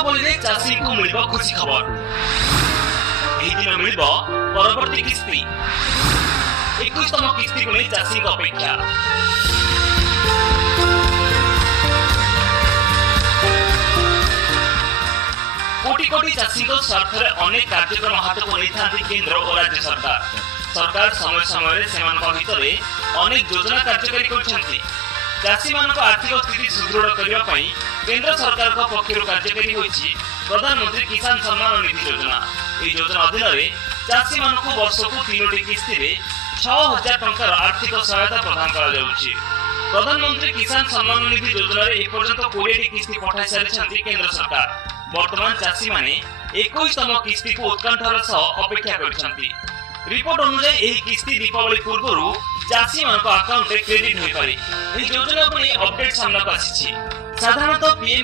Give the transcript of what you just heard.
दीपावली रे चाषी को मिलिबो खुशी खबर। एही दिन मिलिबो परवर्ती किस्ती 21तम किस्ती को नहीं चाषी को अपेक्षा। कोटी कोटी चाषी को स्वार्थ रे अनेक कार्यक्रम हाथ को नहीं केंद्र और राज्य सरकार। सरकार समय समय से भितर अनेक योजना कार्यकारी करछंती। चाषी मान आर्थिक स्थिति सुदृढ़ करने केंद्र सरकार पक्षर कार्यकारी होइछि प्रधानमंत्री किसान सम्मान निधि योजना। यह योजना अधीन चाषी मान वर्ष को 3टी किस्ती रे 6000 टंकार आर्थिक सहायता प्रदान करा जाउछि। प्रधानमंत्री किसान सम्मान निधि योजना रे एपर्यंत 20टी किस्ती पठाई सारिछंती केंद्र सरकार। वर्तमान चाषी माने 21तम किस्ती को उत्कंठार सह अपेक्षा करछंती। रिपोर्ट अनुसार यही किस्ती दीपावली पूर्व चाषी मान अकाउंट क्रेडिट हो पारे। यह योजना अपडेट सामना को आसी। साधारणतः पीएम